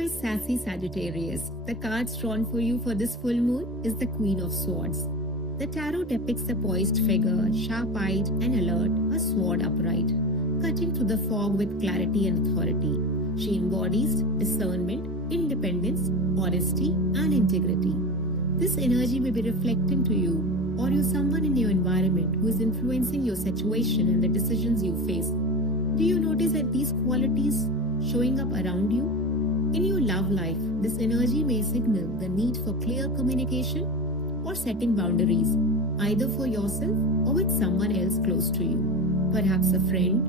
my sassy Sagittarius. The cards drawn for you for this full moon is the Queen of Swords. The tarot depicts a poised figure, sharp-eyed and alert, a sword upright, cutting through the fog with clarity and authority. She embodies discernment, independence, honesty, and integrity. This energy may be reflecting to you or you someone in your environment who is influencing your situation and the decisions you face. Do you notice that these qualities showing up around you? In your love life, this energy may signal the need for clear communication or setting boundaries, either for yourself or with someone else close to you. Perhaps a friend,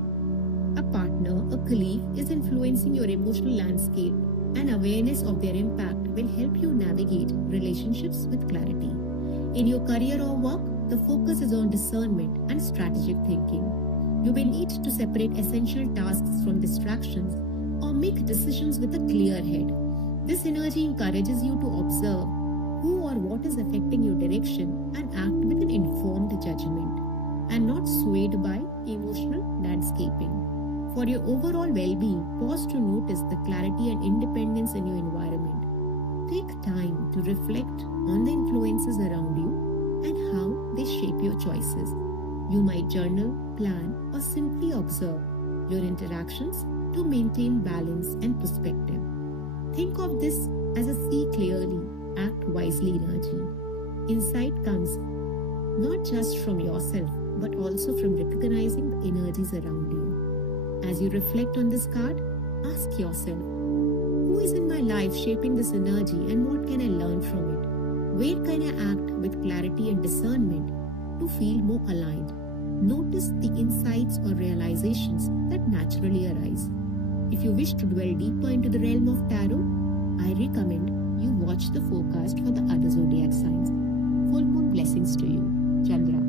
a partner, a colleague is influencing your emotional landscape, and awareness of their impact will help you navigate relationships with clarity. In your career or work, the focus is on discernment and strategic thinking. You may need to separate essential tasks from distractions or make decisions with a clear head. This energy encourages you to observe who or what is affecting your direction and act with an informed judgment and not swayed by emotional landscaping. For your overall well-being, pause to notice the clarity and independence in your environment. Take time to reflect on the influences around you and how they shape your choices. You might journal, plan, or simply observe your interactions to maintain balance and perspective. Think of this as a see clearly, act wisely energy. Insight comes not just from yourself, but also from recognizing the energies around you. As you reflect on this card, ask yourself, who is in my life shaping this energy and what can I learn from it? Where can I act with clarity and discernment to feel more aligned? Notice the insights or realizations that naturally arise. If you wish to dwell deeper into the realm of tarot, I recommend you watch the forecast for the other zodiac signs. Full moon blessings to you. Chandra.